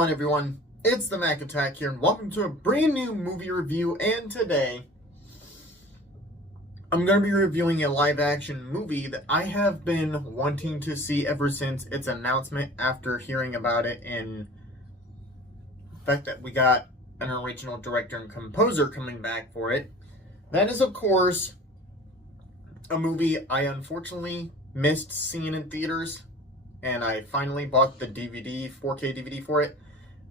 on, everyone? It's the Mac Attack here, and welcome to a brand new movie review. And today, I'm going to be reviewing a live-action movie that I have been wanting to see ever since its announcement after hearing about it, and the fact that we got an original director and composer coming back for it. That is, of course, a movie I unfortunately missed seeing in theaters, and I finally bought the DVD, 4K DVD for it.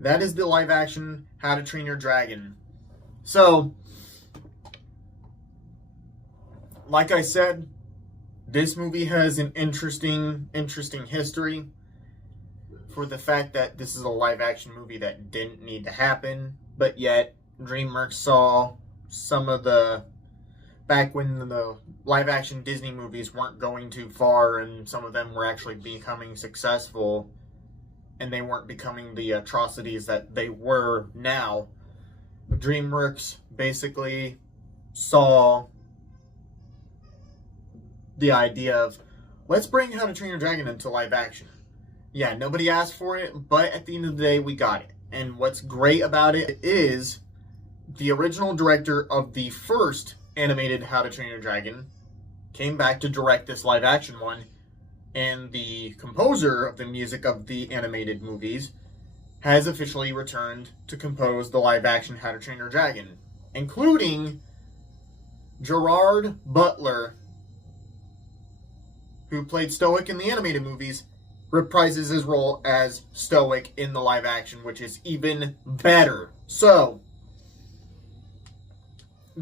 That is the live-action How to Train Your Dragon. So, like I said, this movie has an interesting history for the fact that this is a live-action movie that didn't need to happen, but yet DreamWorks saw some of the, back when the live-action Disney movies weren't going too far and some of them were actually becoming successful, and they weren't becoming the atrocities that they were now, DreamWorks basically saw the idea of, let's bring How to Train Your Dragon into live action. Yeah, nobody asked for it, but at the end of the day, we got it. And what's great about it is the original director of the first animated How to Train Your Dragon came back to direct this live action one, and the composer of the music of the animated movies has officially returned to compose the live-action How to Train Your Dragon, including Gerard Butler, who played Stoic in the animated movies, reprises his role as Stoic in the live-action, which is even better. So,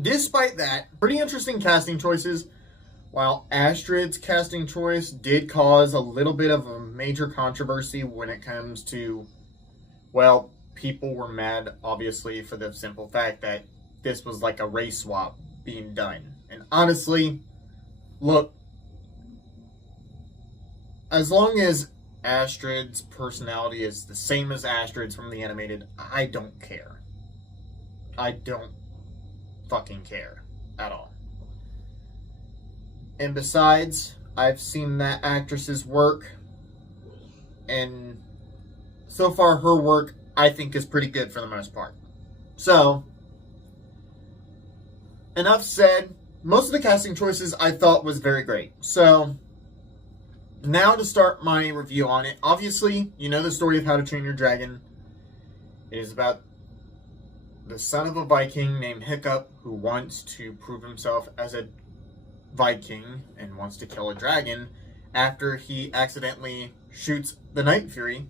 despite that, pretty interesting casting choices. While Astrid's casting choice did cause a little bit of a major controversy when it comes to, well, people were mad, obviously, for the simple fact that this was like a race swap being done. And honestly, look, as long as Astrid's personality is the same as Astrid's from the animated, I don't care. I don't fucking care at all. And besides, I've seen that actress's work, and so far her work, I think, is pretty good for the most part. So, enough said. Most of the casting choices I thought was very great. So, now to start my review on it. Obviously, you know the story of How to Train Your Dragon. It is about the son of a Viking named Hiccup who wants to prove himself as a Viking and wants to kill a dragon after he accidentally shoots the Night Fury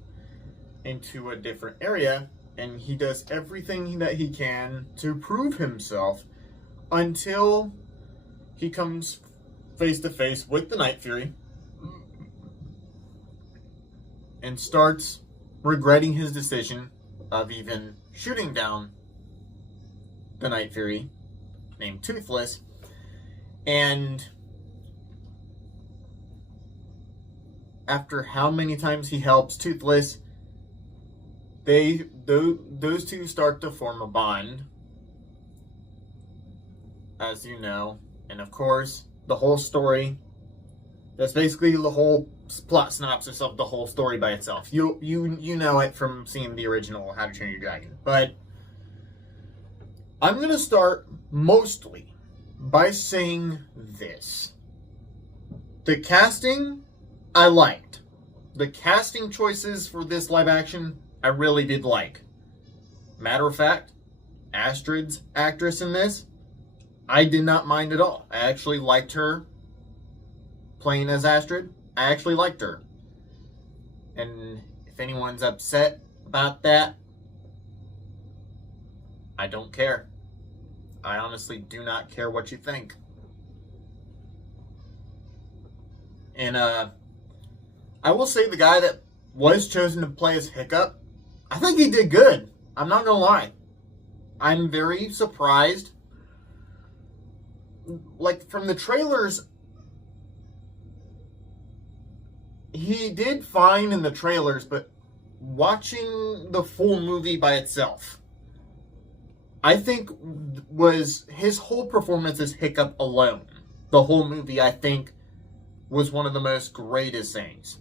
into a different area, and he does everything that he can to prove himself until he comes face to face with the Night Fury and starts regretting his decision of even shooting down the Night Fury named Toothless. And after how many times he helps Toothless, those two start to form a bond, as you know. And of course, the whole story, that's basically the whole plot synopsis of the whole story by itself. You know it from seeing the original How to Train Your Dragon. But I'm going to start mostly by saying this. The casting, I liked. The casting choices for this live action, I really did like. Matter of fact, Astrid's actress in this, I did not mind at all. I actually liked her playing as Astrid. I actually liked her. And if anyone's upset about that, I don't care. I honestly do not care what you think. And I will say the guy that was chosen to play as Hiccup, I think he did good. I'm not gonna lie. I'm very surprised. Like, from the trailers, he did fine in the trailers, but watching the full movie by itself, I think was his whole performance as Hiccup alone. The whole movie, I think, was one of the most greatest things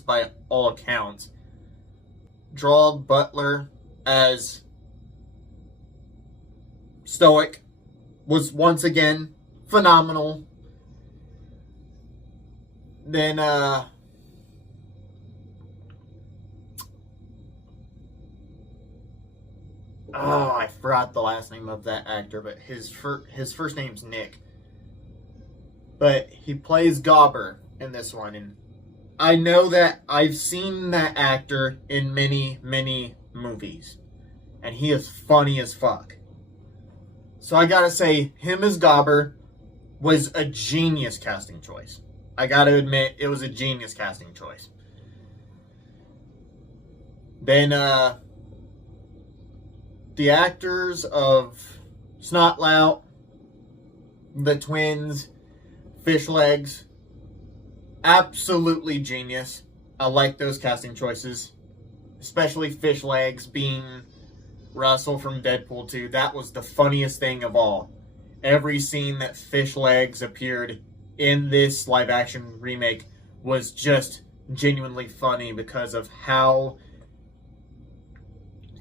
by all accounts. Gerald Butler as Stoic was once again phenomenal. Then I forgot the last name of that actor, but his first name's Nick. But he plays Gobber in this one, and I know that I've seen that actor in many, many movies, and he is funny as fuck. So I gotta say, him as Gobber was a genius casting choice. I gotta admit, it was a genius casting choice. Then, the actors of Snotlout, the twins, Fish Legs, absolutely genius. I like those casting choices. Especially Fish Legs being Russell from Deadpool 2. That was the funniest thing of all. Every scene that Fish Legs appeared in this live action remake was just genuinely funny because of how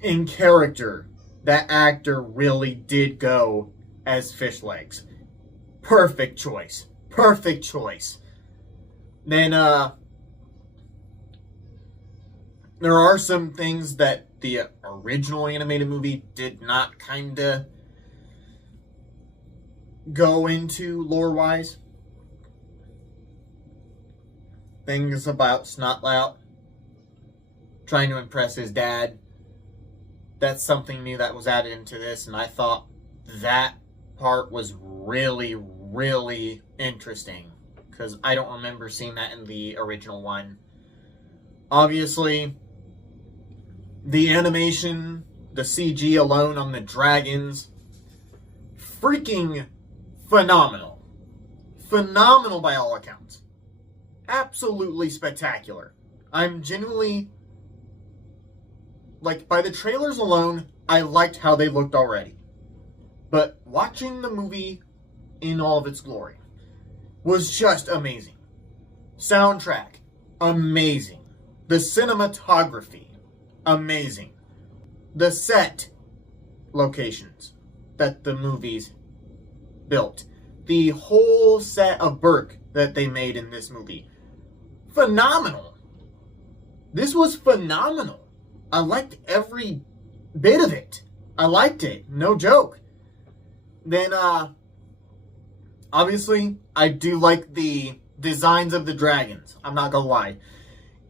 in character that actor really did go as Fish Legs. Perfect choice. Perfect choice. Then, there are some things that the original animated movie did not kinda go into lore-wise. Things about Snotlout trying to impress his dad. That's something new that was added into this, and I thought that part was really, really interesting, because I don't remember seeing that in the original one. Obviously, the animation, the CG alone on the dragons, freaking phenomenal. Phenomenal by all accounts. Absolutely spectacular. I'm genuinely, like, by the trailers alone, I liked how they looked already. But watching the movie in all of its glory was just amazing. Soundtrack, amazing. The cinematography, amazing. The set locations that the movies built. The whole set of Burke that they made in this movie. Phenomenal. This was phenomenal. I liked every bit of it. I liked it. No joke. Then, obviously, I do like the designs of the dragons. I'm not gonna lie.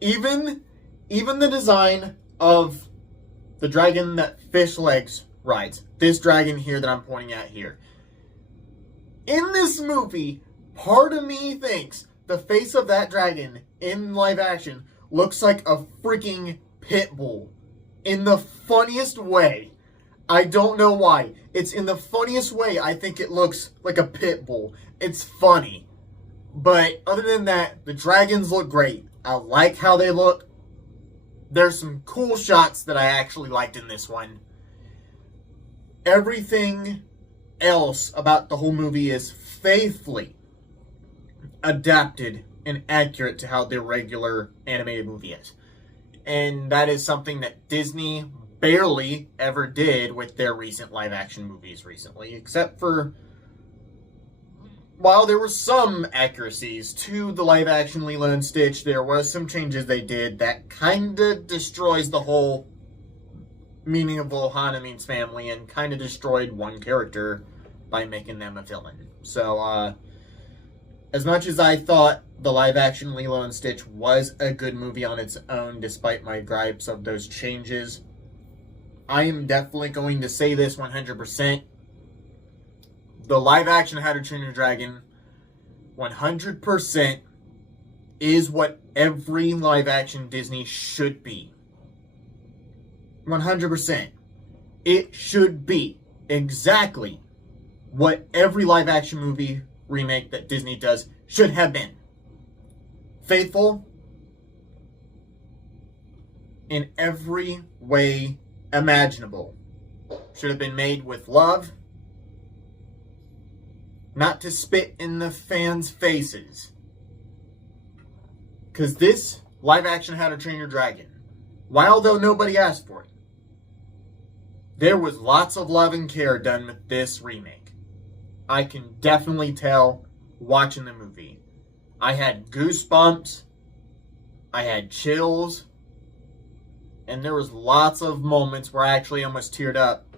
Even the design of the dragon that Fish Legs rides. This dragon here that I'm pointing at here. In this movie, part of me thinks the face of that dragon in live action looks like a freaking pit bull. In the funniest way. I don't know why. It's in the funniest way. I think it looks like a pit bull. It's funny. But other than that, the dragons look great. I like how they look. There's some cool shots that I actually liked in this one. Everything else about the whole movie is faithfully adapted and accurate to how the regular animated movie is. And that is something that Disney barely ever did with their recent live action movies recently, except for, while there were some accuracies to the live action Lilo and Stitch, there was some changes they did that kind of destroys the whole meaning of Ohana means family and kind of destroyed one character by making them a villain. So, as much as I thought the live action Lilo and Stitch was a good movie on its own, despite my gripes of those changes, I am definitely going to say this 100%. The live action How to Train Your Dragon 100% is what every live action Disney should be. 100%. It should be exactly what every live action movie remake that Disney does should have been. Faithful in every way imaginable. Should have been made with love, not to spit in the fans' faces. Because this live action How to Train Your Dragon while though nobody asked for it, there was lots of love and care done with this remake. I can definitely tell watching the movie. I had goosebumps, I had chills, and there was lots of moments where I actually almost teared up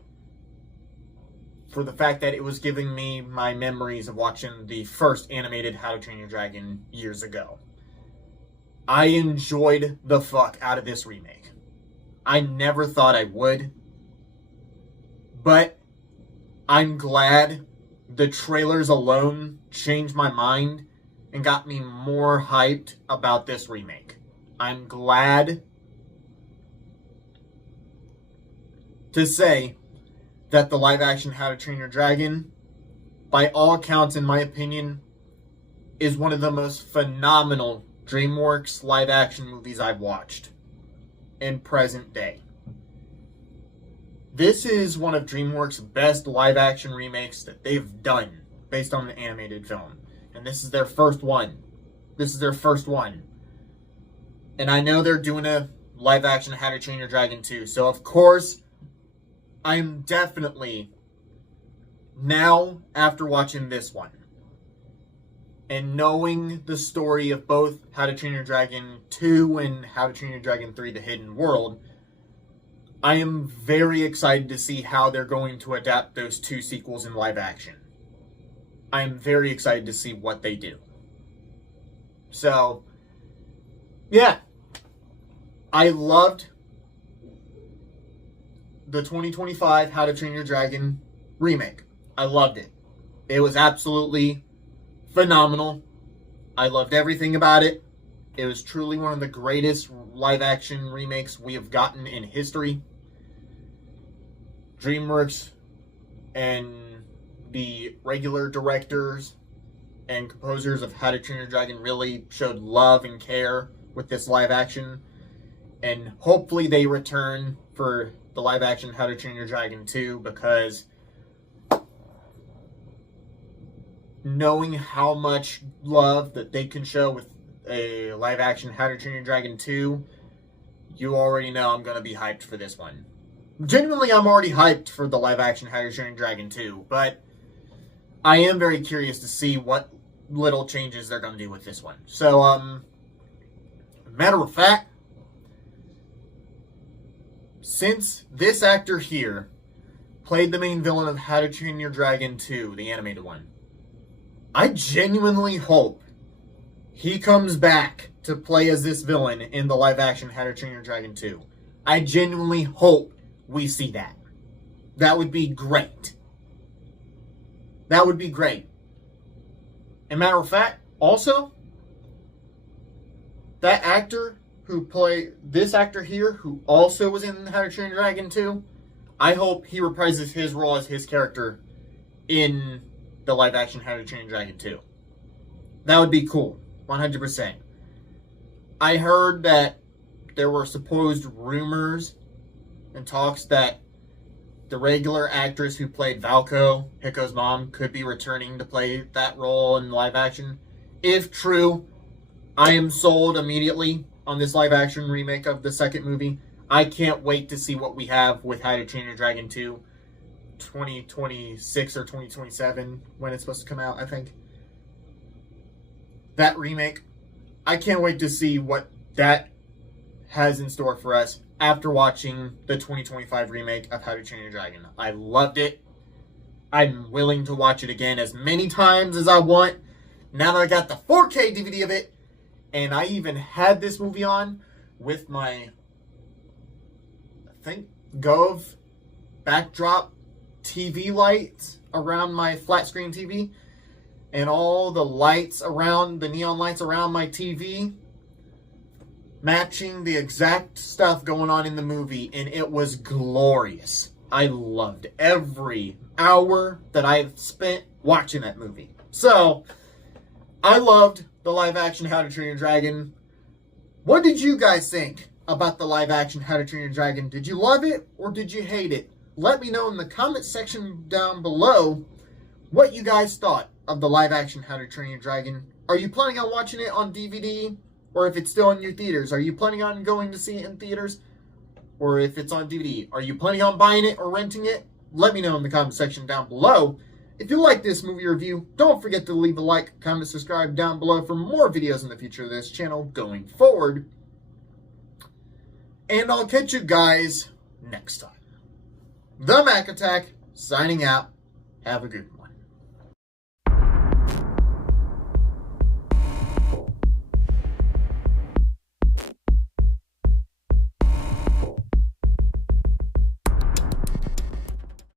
for the fact that it was giving me my memories of watching the first animated How to Train Your Dragon years ago. I enjoyed the fuck out of this remake. I never thought I would, but I'm glad the trailers alone changed my mind and got me more hyped about this remake. I'm glad to say that the live action How to Train Your Dragon, by all accounts, in my opinion, is one of the most phenomenal DreamWorks live action movies I've watched in present day. This is one of DreamWorks' best live action remakes that they've done based on the animated film. And this is their first one. And I know they're doing a live action How to Train Your Dragon 2. So of course, I'm definitely, now after watching this one, and knowing the story of both How to Train Your Dragon 2 and How to Train Your Dragon 3 The Hidden World, I am very excited to see how they're going to adapt those two sequels in live action. I am very excited to see what they do. So, yeah. I loved the 2025 How to Train Your Dragon remake. I loved it. It was absolutely phenomenal. I loved everything about it. It was truly one of the greatest live action remakes we have gotten in history. DreamWorks and the regular directors and composers of How to Train Your Dragon really showed love and care with this live action. And hopefully they return for the live action How to Train Your Dragon 2, because knowing how much love that they can show with a live action How to Train Your Dragon 2, you already know I'm going to be hyped for this one. Genuinely, I'm already hyped for the live action How to Train Your Dragon 2, but I am very curious to see what little changes they're going to do with this one. So, matter of fact, since this actor here played the main villain of How to Train Your Dragon 2, the animated one, I genuinely hope he comes back to play as this villain in the live action How to Train Your Dragon 2. I genuinely hope we see that. That would be great. That would be great. And matter of fact, also, that actor who played this actor here, who also was in How to Train Your Dragon 2, I hope he reprises his role as his character in the live action How to Train Your Dragon 2. That would be cool. 100%. I heard that there were supposed rumors and talks that the regular actress who played Valko, Hiko's mom, could be returning to play that role in live action. If true, I am sold immediately on this live action remake of the second movie. I can't wait to see what we have with How to Train Your Dragon 2, 2026 or 2027, when it's supposed to come out, I think. That remake, I can't wait to see what that has in store for us after watching the 2025 remake of How to Train Your Dragon. I loved it. I'm willing to watch it again as many times as I want. Now that I got the 4K DVD of it, and I even had this movie on with my, I think, Gove backdrop TV lights around my flat screen TV, and all the lights around, the neon lights around my TV, matching the exact stuff going on in the movie, and it was glorious. I loved every hour that I've spent watching that movie. So, I loved the live action How to Train Your Dragon. What did you guys think about the live action How to Train Your Dragon? Did you love it or did you hate it? Let me know in the comment section down below what you guys thought of the live action How to Train Your Dragon. Are you planning on watching it on DVD? Or if it's still in your theaters, are you planning on going to see it in theaters? or if it's on DVD. Are you planning on buying it or renting it? Let me know in the comment section down below. If you like this movie review, don't forget to leave a like, comment, subscribe down below for more videos in the future of this channel going forward. And I'll catch you guys next time. The Mac Attack, signing out. Have a good one.